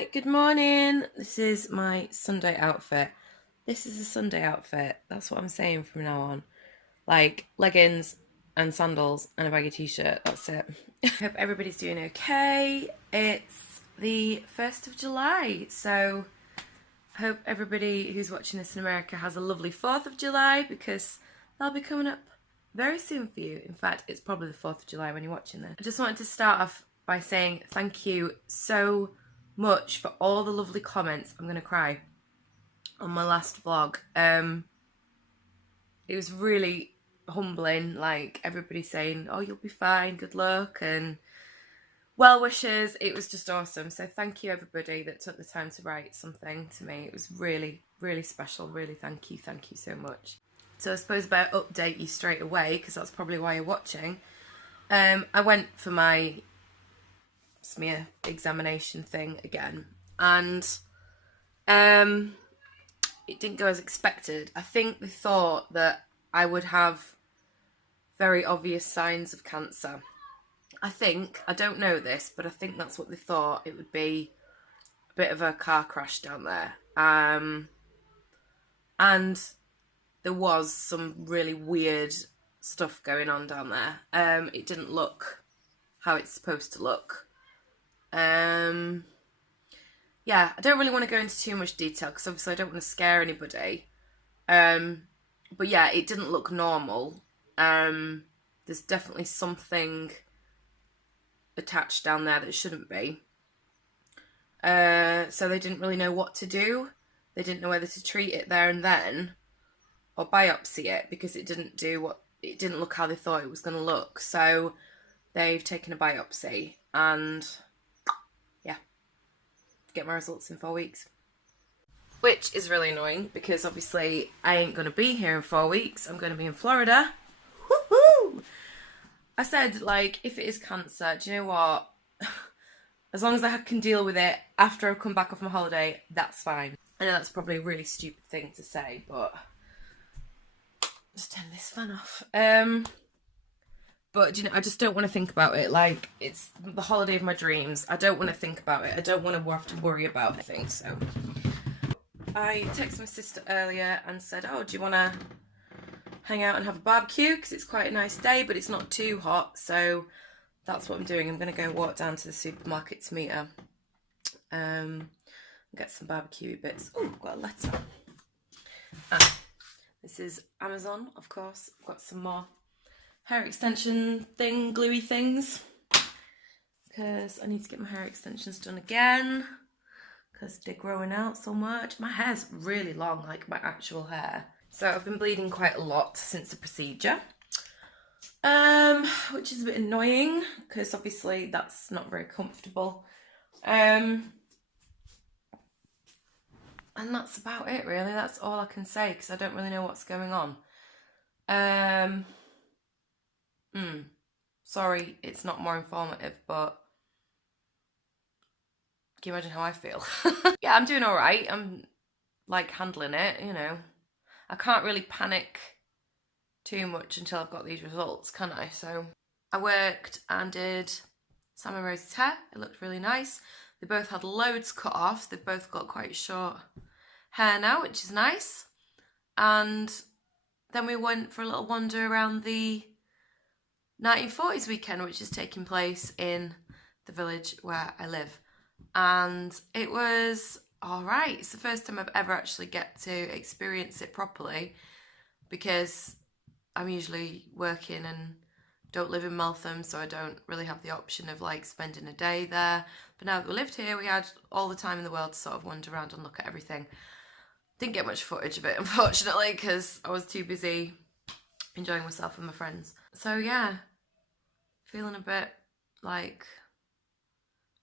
Right, good morning. This is my Sunday outfit. This is a Sunday outfit. That's what I'm saying from now on. Like leggings and sandals and a baggy t-shirt. That's it. I hope everybody's doing okay. It's the 1st of July, so I hope everybody who's watching this in America has a lovely 4th of July because that'll be coming up very soon for you. In fact, it's probably the 4th of July when you're watching this. I just wanted to start off by saying thank you so much for all the lovely comments. I'm gonna cry on my last vlog. It was really humbling, like everybody saying, oh, you'll be fine, good luck, and well wishes. It was just awesome. So thank you everybody that took the time to write something to me. It was really, really special. Really thank you so much. So I suppose I better update you straight away because that's probably why you're watching. I went for my smear examination thing again, and it didn't go as expected. I think they thought that I would have very obvious signs of cancer. I don't know this, but I think that's what they thought. It would be a bit of a car crash down there, and there was some really weird stuff going on down there. It didn't look how it's supposed to look. Yeah, I don't really want to go into too much detail because obviously I don't want to scare anybody. But yeah, it didn't look normal. There's definitely something attached down there that shouldn't be. So they didn't really know what to do. They didn't know whether to treat it there and then or biopsy it because it didn't look how they thought it was going to look. So they've taken a biopsy and yeah, get my results in 4 weeks. Which is really annoying because obviously I ain't going to be here in 4 weeks. I'm going to be in Florida. Woohoo! I said, like, if it is cancer, do you know what? As long as I can deal with it after I come back off my holiday, that's fine. I know that's probably a really stupid thing to say, but just turn this fan off. But, you know, I just don't want to think about it. Like, it's the holiday of my dreams. I don't want to think about it. I don't want to have to worry about things, so. I texted my sister earlier and said, oh, do you want to hang out and have a barbecue? Because it's quite a nice day, but it's not too hot. So that's what I'm doing. I'm going to go walk down to the supermarket to meet her. Get some barbecue bits. Oh, I've got a letter. This is Amazon, of course. I've got some more hair extension gluey things. Because I need to get my hair extensions done again. Because they're growing out so much. My hair's really long, like my actual hair. So I've been bleeding quite a lot since the procedure. Which is a bit annoying, because obviously that's not very comfortable. And that's about it, really. That's all I can say, because I don't really know what's going on. Sorry, it's not more informative, but can you imagine how I feel? Yeah, I'm doing all right. I'm, like, handling it, you know. I can't really panic too much until I've got these results, can I? So I worked and did Sam and Rosie's hair. It looked really nice. They both had loads cut off. They've both got quite short hair now, which is nice. And then we went for a little wander around the 1940s weekend, which is taking place in the village where I live. And it was all right. It's the first time I've ever actually get to experience it properly because I'm usually working and don't live in Meltham, so I don't really have the option of like spending a day there. But now that we lived here, we had all the time in the world to sort of wander around and look at everything. Didn't get much footage of it, unfortunately, because I was too busy enjoying myself with my friends. So yeah, feeling a bit like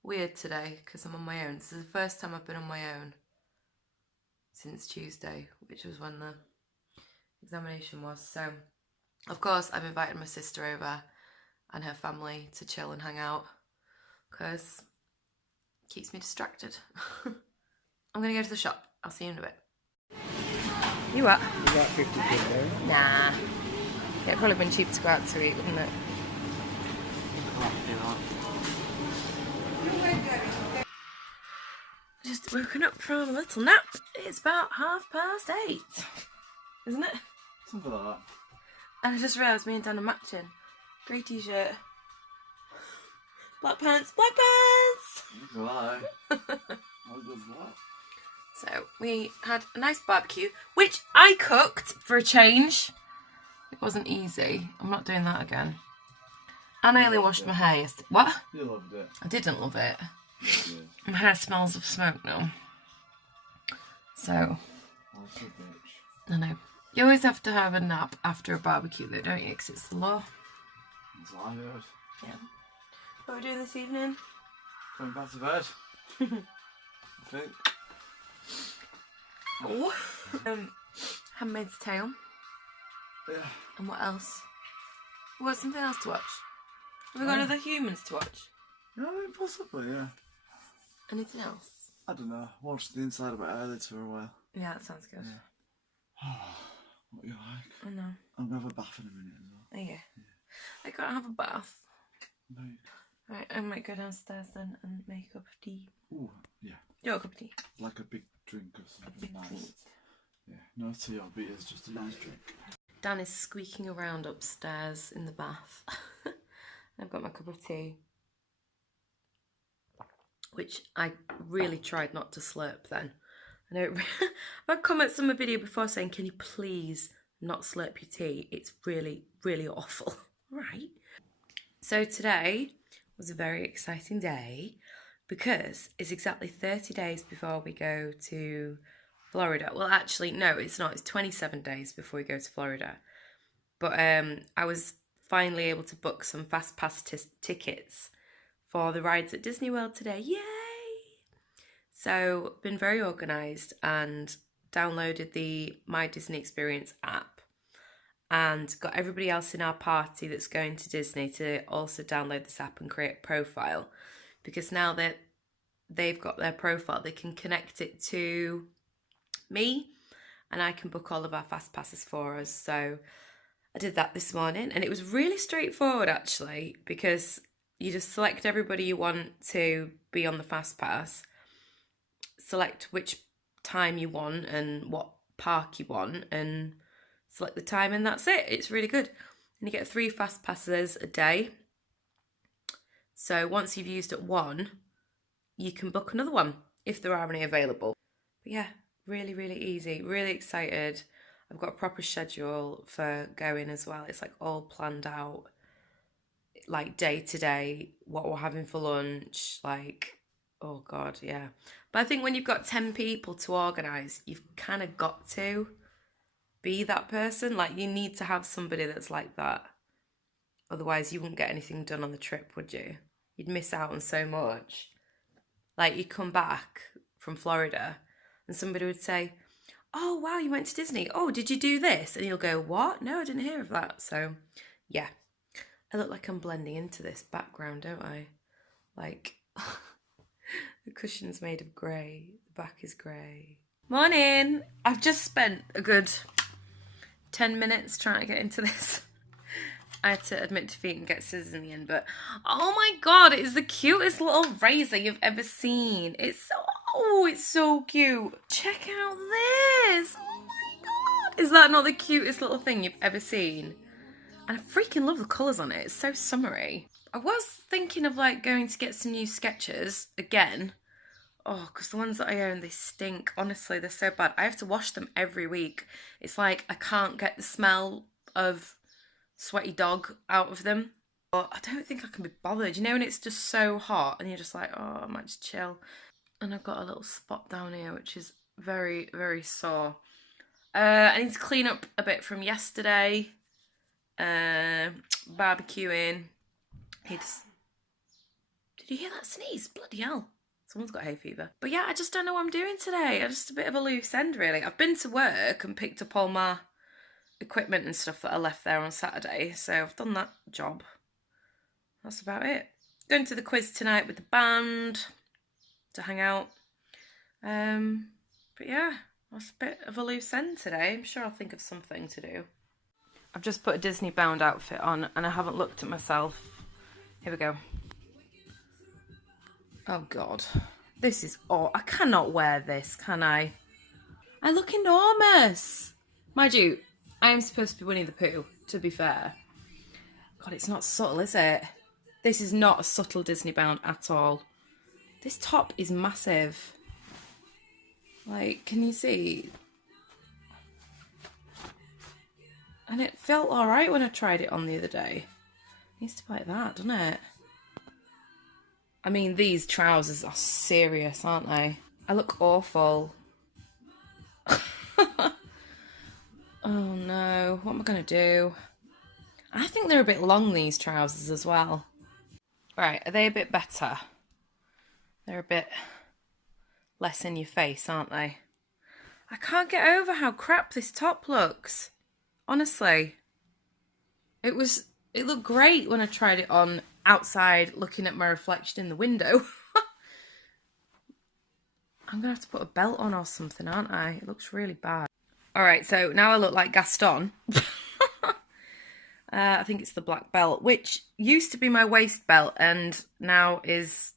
weird today because I'm on my own. This is the first time I've been on my own since Tuesday, which was when the examination was. So of course I've invited my sister over and her family to chill and hang out because it keeps me distracted. I'm gonna go to the shop. I'll see you in a bit. You what? You got 50 quid there? Nah. Yeah, it'd probably been cheap to go out to eat, wouldn't it? Just woken up from a little nap. It's about 8:30, isn't it? Something like that. And I just realised me and Dan are matching. Grey t-shirt. Black pants. Black pants! Why? What was that? So we had a nice barbecue, which I cooked for a change. It wasn't easy. I'm not doing that again. And I only washed my hair yesterday. What? You loved it. I didn't love it. Yes, you did. My hair smells of smoke now. So, Oh, so bitch. I know. You always have to have a nap after a barbecue though, don't you? Because it's the law. That's what I heard. Yeah. What are we doing this evening? Going back to bed. I think. Oh. Handmaid's Tale. Yeah. And what else? What's something else to watch? Have we got other humans to watch? Yeah, possibly, yeah. Anything else? I don't know. Watched the inside of my eyelids for a while. Yeah, that sounds good. Yeah. What you like? I know. I'm going to have a bath in a minute as well. Oh, yeah. I gotta have a bath. No. Right, I might go downstairs then and make a cup of tea. Ooh, yeah. Your cup of tea. Like a big drink of something Big nice. drink. Yeah, no tea or beer, it's just a nice drink. Dan is squeaking around upstairs in the bath. I've got my cup of tea, which I really tried not to slurp then. I know I've commented on my video before saying, can you please not slurp your tea? It's really, really awful. Right. So today was a very exciting day because it's exactly 30 days before we go to Florida. Well, actually, no, it's not. It's 27 days before we go to Florida. But I was finally able to book some fast pass tickets for the rides at Disney World today. Yay! So, been very organised and downloaded the My Disney Experience app and got everybody else in our party that's going to Disney to also download this app and create a profile, because now that they've got their profile, they can connect it to me and I can book all of our fast passes for us. So I did that this morning and it was really straightforward actually, because you just select everybody you want to be on the fast pass, select which time you want and what park you want, and select the time, and that's it. It's really good. And you get 3 fast passes a day. So once you've used up one, you can book another one if there are any available. But yeah, really, really easy. Really excited. I've got a proper schedule for going as well. It's like all planned out, like day to day, what we're having for lunch, like, oh God, yeah. But I think when you've got 10 people to organise, you've kind of got to be that person. Like, you need to have somebody that's like that. Otherwise, you wouldn't get anything done on the trip, would you? You'd miss out on so much. Like, you come back from Florida and somebody would say, oh, wow, you went to Disney. Oh, did you do this? And you'll go, what? No, I didn't hear of that. So, yeah. I look like I'm blending into this background, don't I? Like, the cushion's made of grey. The back is grey. Morning! I've just spent a good 10 minutes trying to get into this. I had to admit defeat and get scissors in the end, but oh my God, it is the cutest little razor you've ever seen. It's so cute. Check out this. Oh my God. Is that not the cutest little thing you've ever seen? And I freaking love the colours on it. It's so summery. I was thinking of like going to get some new Skechers again. Oh, because the ones that I own, they stink. Honestly, they're so bad. I have to wash them every week. It's like I can't get the smell of sweaty dog out of them. But I don't think I can be bothered. You know, when it's just so hot and you're just like, oh, I might just chill. And I've got a little spot down here, which is very, very sore. I need to clean up a bit from yesterday. Barbecuing. Did you hear that sneeze? Bloody hell. Someone's got hay fever. But yeah, I just don't know what I'm doing today. I'm just a bit of a loose end, really. I've been to work and picked up all my equipment and stuff that I left there on Saturday. So I've done that job. That's about it. Going to the quiz tonight with the band to hang out. But yeah, that's a bit of a loose end today. I'm sure I'll think of something to do. I've just put a Disney bound outfit on and I haven't looked at myself. Here we go. Oh God. This is, oh, I cannot wear this, can I? I look enormous. Mind you, I am supposed to be Winnie the Pooh, to be fair. God, it's not subtle, is it? This is not a subtle Disney bound at all. This top is massive. Like, can you see? And it felt alright when I tried it on the other day. It needs to be like that, doesn't it? I mean, these trousers are serious, aren't they? I look awful. Oh no, what am I going to do? I think they're a bit long, these trousers, as well. Right, are they a bit better? They're a bit less in your face, aren't they? I can't get over how crap this top looks. Honestly. It looked great when I tried it on outside looking at my reflection in the window. I'm going to have to put a belt on or something, aren't I? It looks really bad. Alright, so now I look like Gaston. I think it's the black belt, which used to be my waist belt and now is...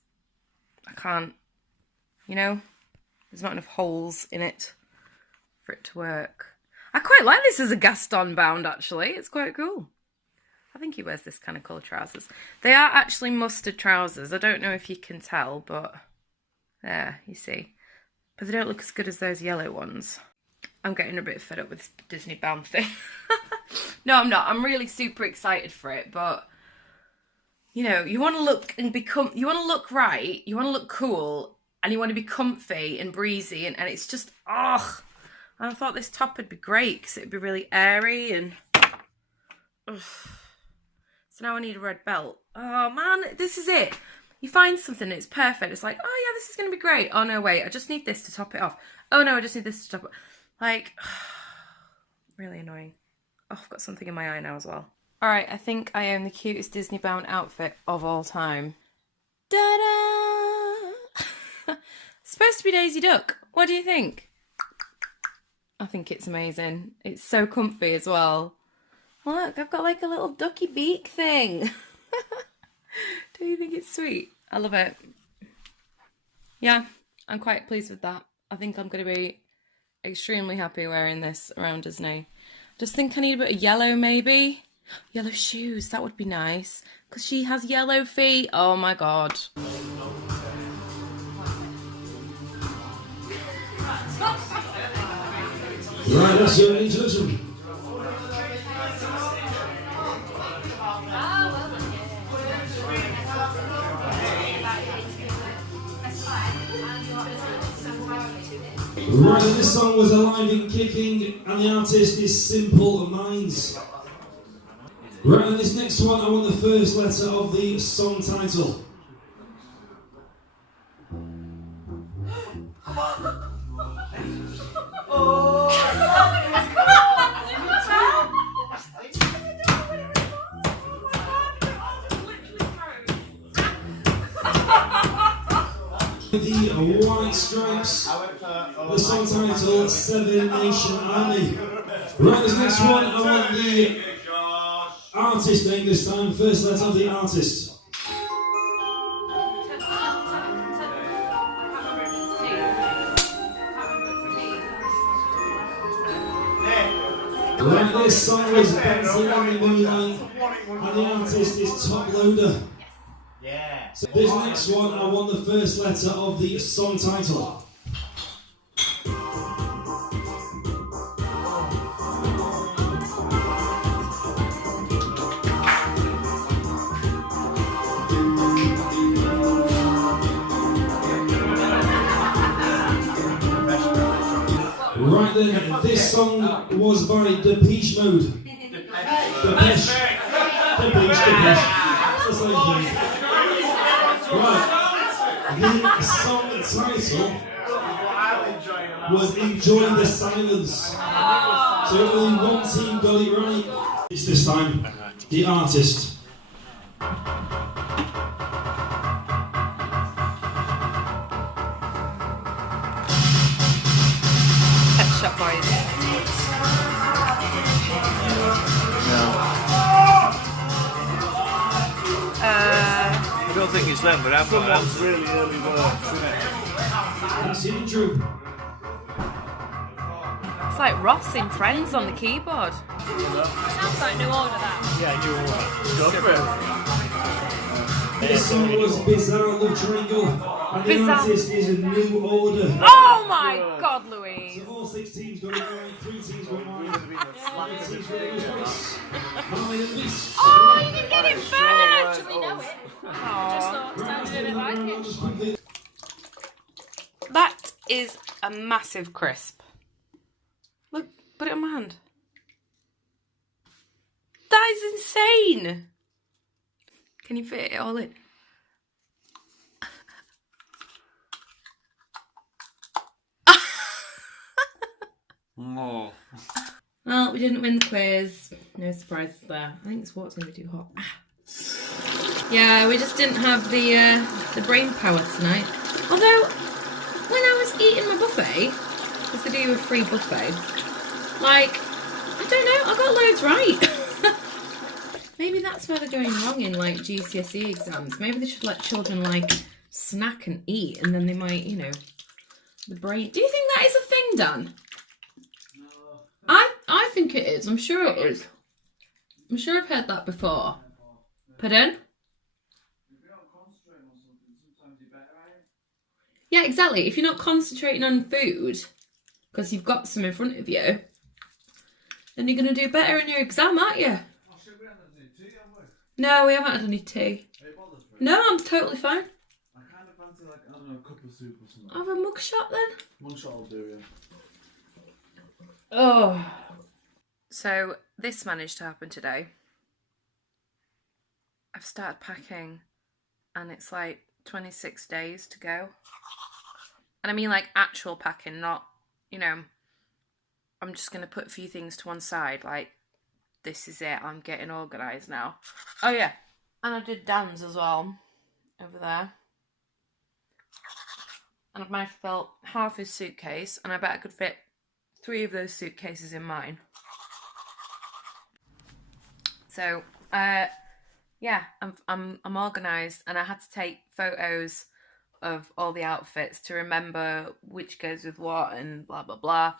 I can't... You know? There's not enough holes in it for it to work. I quite like this as a Gaston bound, actually. It's quite cool. I think he wears this kind of colour trousers. They are actually mustard trousers. I don't know if you can tell, but... There, you see. But they don't look as good as those yellow ones. I'm getting a bit fed up with this Disney bound thing. No, I'm not. I'm really super excited for it, but... You know, you want to look and become... You want to look right, you want to look cool, and you want to be comfy and breezy, and it's just... Ugh! I thought this top would be great, because it'd be really airy, and... Ugh. So now I need a red belt. Oh, man, this is it. You find something, it's perfect. It's like, oh, yeah, this is going to be great. Oh, no, wait, I just need this to top it off. Oh, no, I just need this to top it. Like, really annoying. Oh, I've got something in my eye now as well. All right, I think I own the cutest Disney-bound outfit of all time. Ta-da! Supposed to be Daisy Duck. What do you think? I think it's amazing. It's so comfy as well. Look, I've got like a little ducky beak thing. Do you think it's sweet? I love it. Yeah, I'm quite pleased with that. I think I'm going to be extremely happy wearing this around Disney. Just think I need a bit of yellow maybe. Yellow shoes, that would be nice. Because she has yellow feet. Oh my god. Right, that's your introduction. Right, and this song was Alive and Kicking, and the artist is Simple Minds. Right, and this next one, I want the first letter of the song title. The White Stripes, the song title, Seven Nation Army. Right, this next one, I want the artist name this time, first letter of the artist. Right, this song was Dancing on the Moonlight, and the artist is Top Loader. Yeah. So this next one, I want the first letter of the song title. Right then, this song was by Depeche Mode. Depeche. It's the same thing. Right, the song title was Enjoy the Silence. So only one team got it right. It's this time, the artist. Pet Shop Boys. I don't think it's them, but I've got Someone's really early birds, isn't it? Sitting Drew. It's like Ross in Friends on the keyboard. Sounds like New Order, that. Yeah, you all go for it. This song was Bizarre Love Triangle, and the Bizarre. artist is a New Order. Oh my God, Louise! So all 6 teams got it right, 3 teams got it right. Teams got it right. Molly and Liz. Oh, you didn't get it I first! didn't actually know it. I just thought it sounded a bit like it. Just quickly. That is a massive crisp. Look, put it on my hand. That is insane! Can you fit it all in? Oh. Well, we didn't win the quiz. No surprises there. I think this water's going to be too hot. Yeah, we just didn't have the brain power tonight. Although, when I was eating my buffet, because they do a free buffet, like, I don't know, I got loads right. Maybe that's where they're going wrong in, like, GCSE exams. Maybe they should let children, like, snack and eat, and then they might, you know, the brain... Do you think that is a thing, Dan? I think it is. I'm sure it is. I'm sure I've heard that before. Pardon? Yeah, exactly. If you're not concentrating on food, because you've got some in front of you, then you're going to do better in your exam, aren't you? No, we haven't had any tea. No, I'm totally fine. I kind of fancy, like, I don't know, a cup of soup or something. Have a mug shot then. One shot will do, yeah. Oh. So this managed to happen today. I've started packing and it's like 26 days to go. And I mean like actual packing, not, you know, I'm just going to put a few things to one side. Like, this is it. I'm getting organised now. Oh yeah. And I did Dan's as well. Over there. And I've managed to fill half his suitcase. And I bet I could fit 3 of those suitcases in mine. So, yeah, I'm organised, and I had to take photos of all the outfits to remember which goes with what and blah blah blah.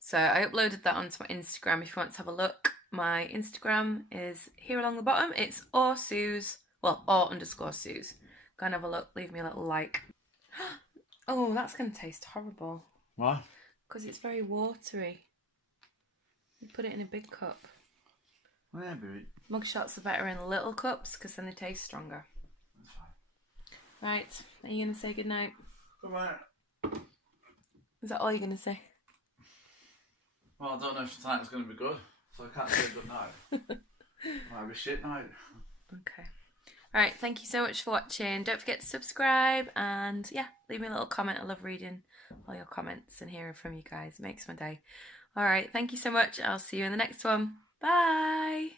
So I uploaded that onto my Instagram. If you want to have a look, my Instagram is here along the bottom. It's _Suze, well, _Suze. Go and have a look. Leave me a little like. Oh, that's gonna taste horrible. Why? Because it's very watery. You put it in a big cup. Well, yeah, baby. Mug shots are better in little cups because then they taste stronger. That's fine. Right, are you going to say goodnight? Come on. Is that all you're going to say? Well, I don't know if tonight's going to be good, so I can't say good night. Might be shit night. Okay. Alright, thank you so much for watching. Don't forget to subscribe and yeah, leave me a little comment. I love reading all your comments and hearing from you guys. It makes my day. Alright, thank you so much. I'll see you in the next one. Bye!